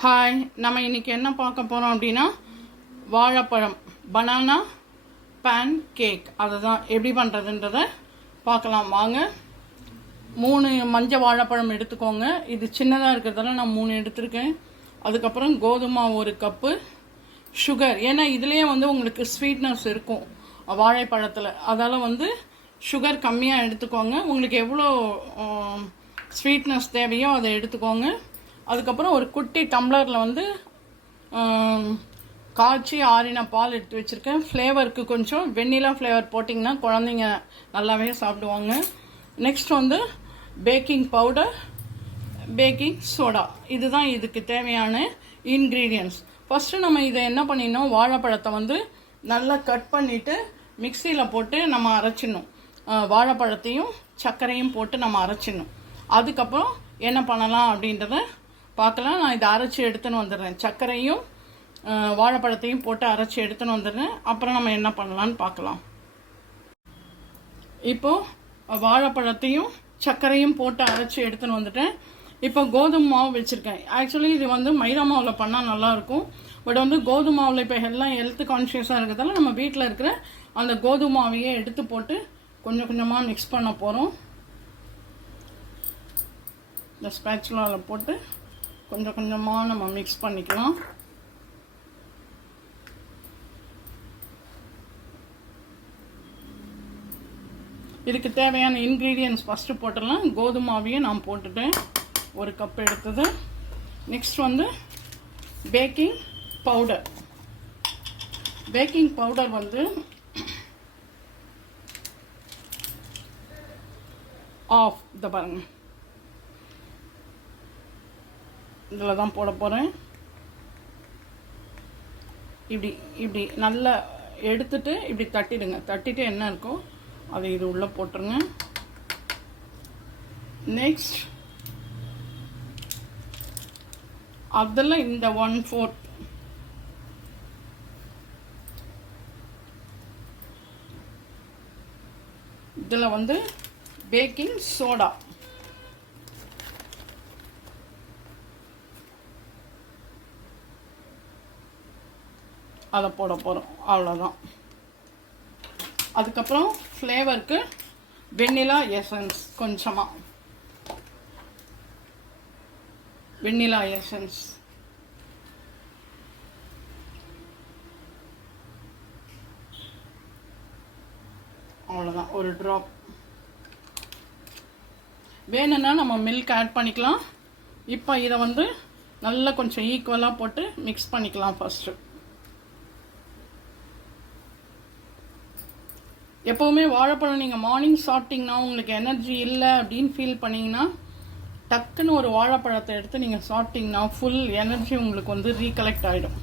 Hi, நம்ம இன்றைக்கி என்ன பார்க்க போகிறோம் அப்படின்னா வாழைப்பழம் பனானா பேன் கேக். அதை தான் எப்படி பண்ணுறதுன்றதை பார்க்கலாம் வாங்க. 3 மஞ்சள் வாழைப்பழம் எடுத்துக்கோங்க. இது சின்னதாக இருக்கிறதால நான் 3 எடுத்திருக்கேன். அதுக்கப்புறம் கோதுமை 1 கப்பு, சுகர், ஏன்னா இதுலேயே உங்களுக்கு ஸ்வீட்னஸ் இருக்கும் வாழைப்பழத்தில், அதால் சுகர் கம்மியாக எடுத்துக்கோங்க. உங்களுக்கு எவ்வளோ ஸ்வீட்னஸ் தேவையோ அதை எடுத்துக்கோங்க. அதுக்கப்புறம் ஒரு குட்டி டம்ளரில் காய்ச்சி ஆறின பால் எடுத்து வச்சுருக்கேன். ஃப்ளேவருக்கு கொஞ்சம் வெண்ணிலா ஃப்ளேவர் போட்டிங்கன்னா குழந்தைங்க நல்லாவே சாப்பிடுவாங்க. Next baking powder, baking soda, இதுதான் இதுக்கு தேவையான இன்க்ரீடியன்ட்ஸ். ஃபஸ்ட்டு நம்ம இதை என்ன பண்ணிடணும், வாழைப்பழத்தை நல்லா கட் பண்ணிவிட்டு மிக்சியில் போட்டு நம்ம அரைச்சிடணும். வாழைப்பழத்தையும் சர்க்கரையும் போட்டு நம்ம அரைச்சிடணும். அதுக்கப்புறம் என்ன பண்ணலாம் அப்படின்றத பார்க்கலாம். நான் இதை அரைச்சி எடுத்துன்னு வந்துடுறேன். சர்க்கரையும் வாழைப்பழத்தையும் போட்டு அரைச்சி எடுத்துன்னு வந்துடுறேன். அப்புறம் நம்ம என்ன பண்ணலான்னு பார்க்கலாம். இப்போது வாழைப்பழத்தையும் சர்க்கரையும் போட்டு அரைச்சி எடுத்துன்னு வந்துட்டேன். இப்போ கோதுமை மாவு வச்சுருக்கேன். ஆக்சுவலி இது மைதா மாவில் பண்ணால் நல்லாயிருக்கும். பட் கோதுமை மாவில் இப்போ எல்லாம் ஹெல்த் கான்ஷியஸாக இருக்கிறதால நம்ம வீட்டில் இருக்கிற அந்த கோதுமை மாவையே எடுத்து போட்டு கொஞ்சம் கொஞ்சமாக மிக்ஸ் பண்ண போகிறோம். இந்த ஸ்பேச்சுலாவில் போட்டு கொஞ்சம் கொஞ்சமாக நம்ம மிக்ஸ் பண்ணிக்கலாம். இதுக்கு தேவையான இன்க்ரீடியன்ட்ஸ் ஃபஸ்ட்டு போட்டுடலாம். கோதுமாவையே நான் போட்டுட்டேன், 1 கப் எடுத்தது. Next baking powder. Baking powder of இதை பாருங்கள், இதில் தான் போட போகிறேன். இப்படி இப்படி நல்லா எடுத்துட்டு இப்படி தட்டிடுங்க. தட்டிட்டு என்ன இருக்கோ அதை இது உள்ளே போட்டுருங்க. நெக்ஸ்ட் அதில் இந்த 1/4 இதில் பேக்கிங் சோடா, அதை போட போகிறோம். அவ்வளோதான். அதுக்கப்புறம் ஃப்ளேவருக்கு வெண்ணிலா எசன்ஸ், கொஞ்சமாக வெண்ணிலா எசன்ஸ், அவ்வளோதான், 1 ட்ராப். வேணும்னா நம்ம மில்க் ஆட் பண்ணிக்கலாம். இப்போ இதை நல்லா கொஞ்சம் ஈக்குவலாக போட்டு மிக்ஸ் பண்ணிக்கலாம். ஃபஸ்ட்டு எப்போவுமே வாழைப்பழம் நீங்கள் மார்னிங் சாப்பிட்டிங்கன்னா உங்களுக்கு எனர்ஜி இல்லை அப்படின்னு ஃபீல் பண்ணிங்கன்னா டக்குன்னு ஒரு வாழைப்பழத்தை எடுத்து நீங்கள் சாப்பிட்டிங்கன்னா ஃபுல் எனர்ஜி உங்களுக்கு ரீகலெக்ட் ஆகிடும்.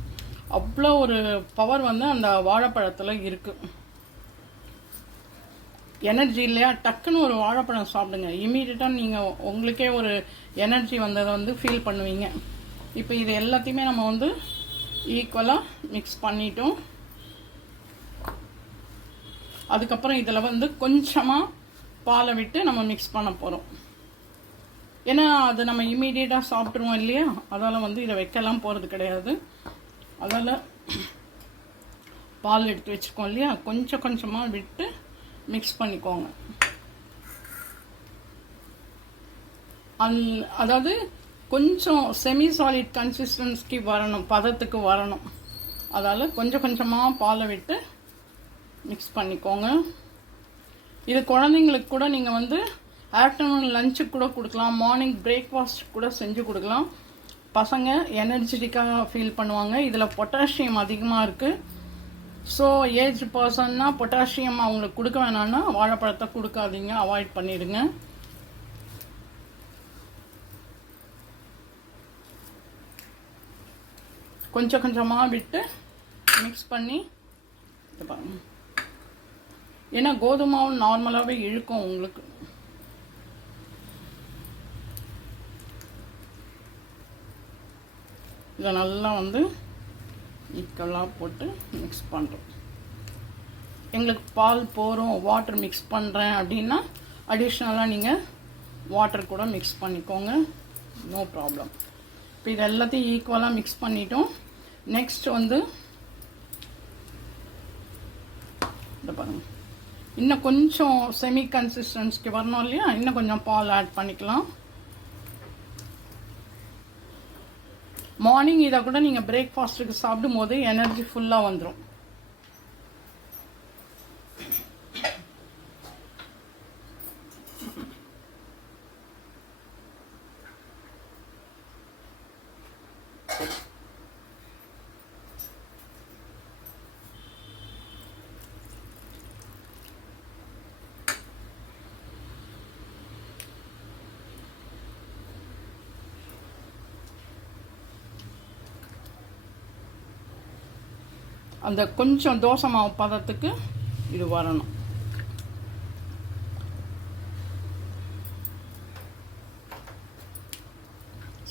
அவ்வளோ ஒரு பவர் அந்த வாழைப்பழத்தில் இருக்குது. எனர்ஜி இல்லையா, டக்குன்னு ஒரு வாழைப்பழம் சாப்பிடுங்க. இமீடியட்டாக நீங்கள் உங்களுக்கே ஒரு எனர்ஜி வந்ததை ஃபீல் பண்ணுவீங்க. இப்போ இது எல்லாத்தையுமே நம்ம ஈக்குவலாக மிக்ஸ் பண்ணிட்டோம். அதுக்கப்புறம் இதில் கொஞ்சமாக பாலை விட்டு நம்ம மிக்ஸ் பண்ண போகிறோம். ஏன்னா அது நம்ம இமீடியட்டாக சாப்பிட்ருவோம் இல்லையா, அதால் இதை வைக்கலாம் போகிறது கிடையாது. அதால் பால் எடுத்து வச்சுருக்கோம் இல்லையா, கொஞ்சம் கொஞ்சமாக விட்டு மிக்ஸ் பண்ணிக்கோங்க. அதாவது கொஞ்சம் செமி சாலிட் கன்சிஸ்டன்சிக்கு வரணும், பதத்துக்கு வரணும். அதால் கொஞ்சம் கொஞ்சமாக பாலை விட்டு மிக்ஸ் பண்ணிக்கோங்க. இது குழந்தைங்களுக்கு கூட நீங்கள் ஆஃப்டர்நூன் லஞ்சுக்கு கூட கொடுக்கலாம், மார்னிங் பிரேக்ஃபாஸ்ட் கூட செஞ்சு கொடுக்கலாம். பசங்க எனர்ஜெட்டிக்காக ஃபீல் பண்ணுவாங்க. இதில் பொட்டாசியம் அதிகமாக இருக்குது. ஸோ ஏஜ் பர்சன்னா பொட்டாசியம் அவங்களுக்கு கொடுக்க வேணான்னா வாழைப்பழத்தை கொடுக்காதீங்க, அவாய்ட் பண்ணிடுங்க. கொஞ்சம் கொஞ்சமாக விட்டு மிக்ஸ் பண்ணி இது பாருங்க. ஏன்னா கோதுமாவும் நார்மலாகவே இழுக்கும் உங்களுக்கு. இதை நல்லா ஈக்குவலாக போட்டு மிக்ஸ் பண்ணுறோம். எங்களுக்கு பால் போகிறோம், வாட்டர் மிக்ஸ் பண்ணுறேன் அப்படின்னா அடிஷ்னலாக நீங்கள் வாட்டர் கூட மிக்ஸ் பண்ணிக்கோங்க, நோ ப்ராப்ளம். இப்போ இது எல்லாத்தையும் ஈக்குவலாக மிக்ஸ் பண்ணிட்டோம். நெக்ஸ்ட் வந்து இதை பாருங்கள், இன்னும் கொஞ்சம் செமி கன்சிஸ்டன்சிக்கு வரணும் இல்லையா, இன்னும் கொஞ்சம் பால் ஆட் பண்ணிக்கலாம். மார்னிங் இதை கூட நீங்கள் பிரேக்ஃபாஸ்ட்டுக்கு சாப்பிடும் போது எனர்ஜி ஃபுல்லாக வந்துடும். அந்த கொஞ்சம் தோசை மாவு பதத்துக்கு இது வரணும்.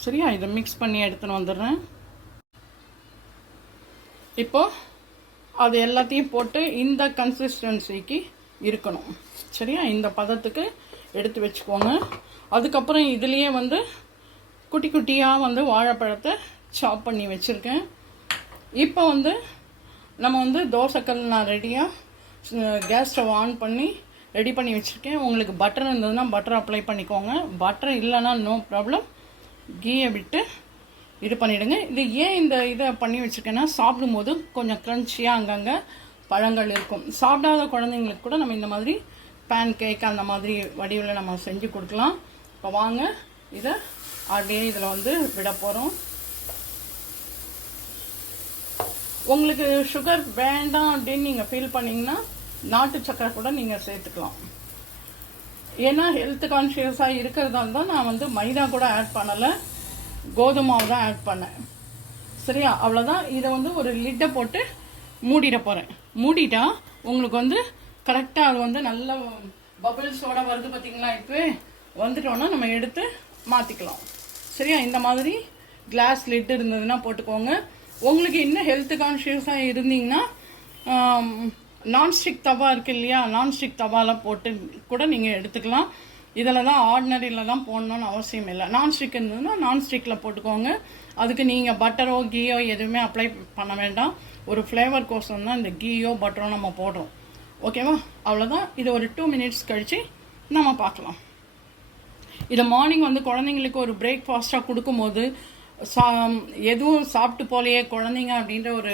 சரியா, இதை மிக்ஸ் பண்ணி எடுத்துன்னு வந்துடுறேன். இப்போ அது எல்லாத்தையும் போட்டு இந்த கன்சிஸ்டன்சிக்கு இருக்கணும். சரியா, இந்த பதத்துக்கு எடுத்து வச்சுக்கோங்க. அதுக்கப்புறம் இதுலேயே வந்து குட்டி குட்டியாக வந்து வாழைப்பழத்தை சாப் பண்ணி வச்சுருக்கேன். இப்போ வந்து நம்ம வந்து தோசைக்கல் நான் ரெடியாக கேஸ் ஸ்டவ் ஆன் பண்ணி ரெடி பண்ணி வச்சுருக்கேன். உங்களுக்கு பட்டர் இருந்ததுன்னா பட்டர் அப்ளை பண்ணிக்கோங்க. பட்டர் இல்லைன்னா நோ ப்ராப்ளம், கீயை விட்டு இது பண்ணிவிடுங்க. இது ஏன் இந்த இதை பண்ணி வச்சுருக்கேன்னா, சாப்பிடும்போது கொஞ்சம் க்ரன்ச்சியாக அங்கங்கே பழங்கள் இருக்கும். சாப்பிடாத குழந்தைங்களுக்கு கூட நம்ம இந்த மாதிரி பேன் கேக் அந்த மாதிரி வடிவில் நம்ம செஞ்சு கொடுக்கலாம். இப்போ வாங்க இதை அப்படியே இதில் வந்து விட போகிறோம். உங்களுக்கு சுகர் வேண்டாம் அப்படின்னு நீங்கள் ஃபீல் பண்ணிங்கன்னா நாட்டு சக்கரை கூட நீங்கள் சேர்த்துக்கலாம். ஏன்னா ஹெல்த் கான்ஷியஸாக இருக்கிறதா இருந்தால் நான் வந்து மைதா கூட ஆட் பண்ணலை, கோதுமாவை தான் ஆட் பண்ணேன். சரியா, அவ்வளோதான். இதை வந்து ஒரு லிட்டை போட்டு மூடிட போகிறேன். மூடிட்டா உங்களுக்கு வந்து கரெக்டாக அது வந்து நல்ல பபிள்ஸோட வருது பார்த்தீங்களா. இப்போ வந்துட்டோன்னா நம்ம எடுத்து மாற்றிக்கலாம். சரியா, இந்த மாதிரி கிளாஸ் லிட் இருந்ததுன்னா போட்டுக்கோங்க. உங்களுக்கு இன்னும் ஹெல்த் கான்ஷியஸாக இருந்தீங்கன்னா நான்ஸ்டிக் தவா இருக்குது இல்லையா, நான்ஸ்டிக் தவாவில் போட்டு கூட நீங்கள் எடுத்துக்கலாம். இதில் தான் ஆர்டினரியில் தான் போடணுன்னு அவசியம் இல்லை. நான்ஸ்டிக் இருந்ததுன்னா நான்ஸ்டிக்கில் போட்டுக்கோங்க. அதுக்கு நீங்கள் பட்டரோ கீயோ எதுவுமே அப்ளை பண்ண வேண்டாம். ஒரு ஃப்ளேவர் கோசம் தான் இந்த கீயோ பட்டரோ நம்ம போடுறோம். ஓகேவா, அவ்வளோதான். இது ஒரு 2 மினிட்ஸ் கழித்து நம்ம பார்க்கலாம். இதை மார்னிங் வந்து குழந்தைங்களுக்கு ஒரு பிரேக்ஃபாஸ்ட்டாக கொடுக்கும்போது எதுவும் சாப்பிட்டு போலையே குழந்தைங்க அப்படின்ற ஒரு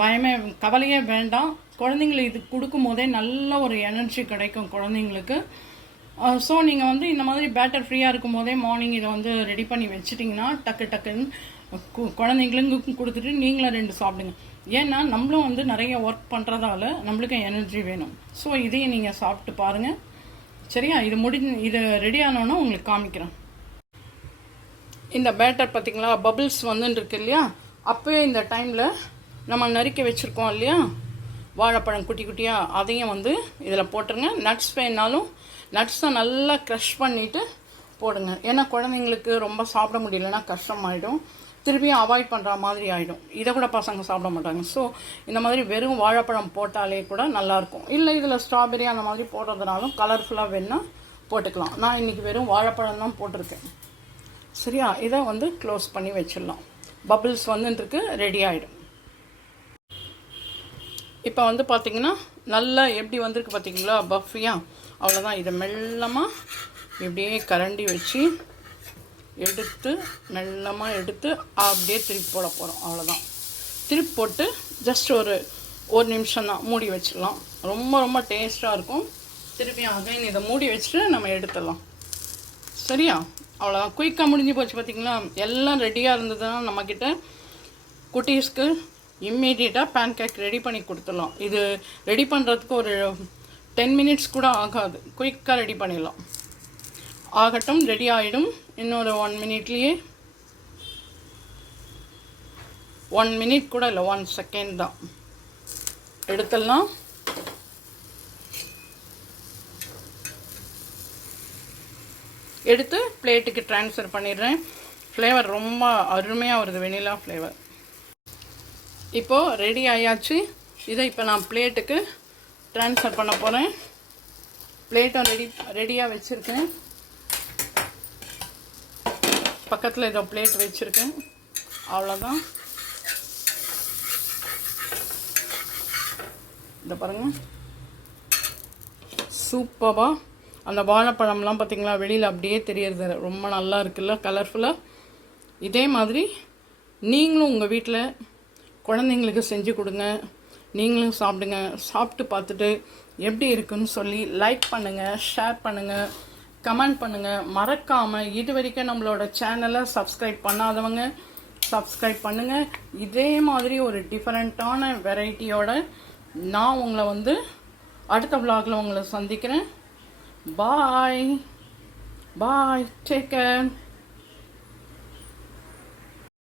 பயமே கவலையே வேண்டாம். குழந்தைங்களுக்கு இது கொடுக்கும் போதே நல்ல ஒரு எனர்ஜி கிடைக்கும் குழந்தைங்களுக்கு. ஸோ நீங்கள் வந்து இந்த மாதிரி பேட்டர் ஃப்ரீயாக இருக்கும் போதே மார்னிங் இதை வந்து ரெடி பண்ணி வச்சிட்டிங்கன்னா டக்குன்னு குழந்தைங்களுக்கும் கொடுத்துட்டு நீங்களும் 2 சாப்பிடுங்க. ஏன்னா நம்மளும் வந்து நிறைய ஒர்க் பண்ணுறதால நம்மளுக்கு எனர்ஜி வேணும். ஸோ இதையும் நீங்கள் சாப்பிட்டு பாருங்கள். சரியா, இது ரெடி ஆனோன்னா உங்களுக்கு காமிக்கிறேன். இந்த பேட்டர் பார்த்திங்களா, பபிள்ஸ் வந்துன்னு இருக்கு இல்லையா, அப்போயே இந்த டைமில் நம்ம நறுக்கி வச்சுருக்கோம் இல்லையா வாழைப்பழம் குட்டி குட்டியாக, அதையும் வந்து இதில் போட்டுருங்க. நட்ஸ் வேணாலும் நட்ஸை நல்லா க்ரஷ் பண்ணிவிட்டு போடுங்க. ஏன்னா குழந்தைங்களுக்கு ரொம்ப சாப்பிட முடியலன்னா கஷ்டமாயிடும், திருப்பியும் அவாய்ட் பண்ணுற மாதிரி ஆகிடும். இதை கூட பசங்க சாப்பிட மாட்டாங்க. ஸோ இந்த மாதிரி வெறும் வாழைப்பழம் போட்டாலே கூட நல்லாயிருக்கும். இல்லை இதில் ஸ்ட்ராபெரி அந்த மாதிரி போடுறதுனாலும் கலர்ஃபுல்லாக வேணால் போட்டுக்கலாம். நான் இன்றைக்கி வெறும் வாழைப்பழம் தான் போட்டிருக்கேன். சரியா, இதை வந்து க்ளோஸ் பண்ணி வச்சிடலாம். பபிள்ஸ் வந்துட்டுருக்கு, ரெடி ஆகிடும். இப்போ வந்து பார்த்திங்கன்னா நல்லா எப்படி வந்திருக்கு பார்த்திங்களா பஃபியாக. அவ்வளோதான். இதை மெல்லமாக இப்படியே கரண்டி வச்சு மெல்லமாக எடுத்து அப்படியே திருப்பி போட போகிறோம். அவ்வளோதான். திருப்பி போட்டு ஜஸ்ட் ஒரு நிமிஷம் தான் மூடி வச்சிடலாம். ரொம்ப டேஸ்ட்டாக இருக்கும். திருப்பி அகைன் இதை மூடி வச்சுட்டு நம்ம எடுத்துடலாம். சரியா, அவ்வளோதான். குயிக்காக முடிஞ்சு போச்சு பார்த்திங்களா. எல்லாம் ரெடியாக இருந்ததுன்னா நம்மக்கிட்ட குட்டீஸ்க்கு இம்மீடியட்டாக பேன் கேக் ரெடி பண்ணி கொடுத்துடலாம். இது ரெடி பண்ணுறதுக்கு ஒரு 10 மினிட்ஸ் கூட ஆகாது. குயிக்காக ரெடி பண்ணிடலாம். ஆகட்டும், ரெடி ஆகிடும். இன்னொரு 1 மினிட்லேயே, 1 மினிட் கூட இல்லை, 1 செகண்ட் தான். எடுத்துடலாம். எடுத்து பிளேட்டுக்கு ட்ரான்ஸ்ஃபர் பண்ணிடுறேன். ஃப்ளேவர் ரொம்ப அருமையாக வருது, வெனிலா ஃப்ளேவர். இப்போது ரெடி ஆயாச்சு. இதை இப்போ நான் பிளேட்டுக்கு ட்ரான்ஸ்ஃபர் பண்ண போகிறேன். பிளேட்டும் ரெடியாக வச்சுருக்கேன். பக்கத்தில் ஏதோ பிளேட் வச்சுருக்கேன். அவ்வளோதான். இதை பாருங்கள், சூப்பராக அந்த வாழைப்பழம்லாம் பார்த்திங்களா வெளியில் அப்படியே தெரியறது, ரொம்ப நல்லா இருக்குல்ல, கலர்ஃபுல்லாக. இதே மாதிரி நீங்களும் உங்கள் வீட்டில் குழந்தைங்களுக்கு செஞ்சு கொடுங்க, நீங்களும் சாப்பிடுங்க. சாப்பிட்டு பார்த்துட்டு எப்படி இருக்குன்னு சொல்லி லைக் பண்ணுங்கள், ஷேர் பண்ணுங்கள், கமெண்ட் பண்ணுங்கள். மறக்காமல் இது வரைக்கும் நம்மளோட சேனலை சப்ஸ்கிரைப் பண்ணாதவங்க சப்ஸ்கிரைப் பண்ணுங்கள். இதே மாதிரி ஒரு டிஃப்ரெண்ட்டான வெரைட்டியோட நான் உங்களை அடுத்த vlogல உங்களை சந்திக்கிறேன். பாய் பாய், டேக் கேர்.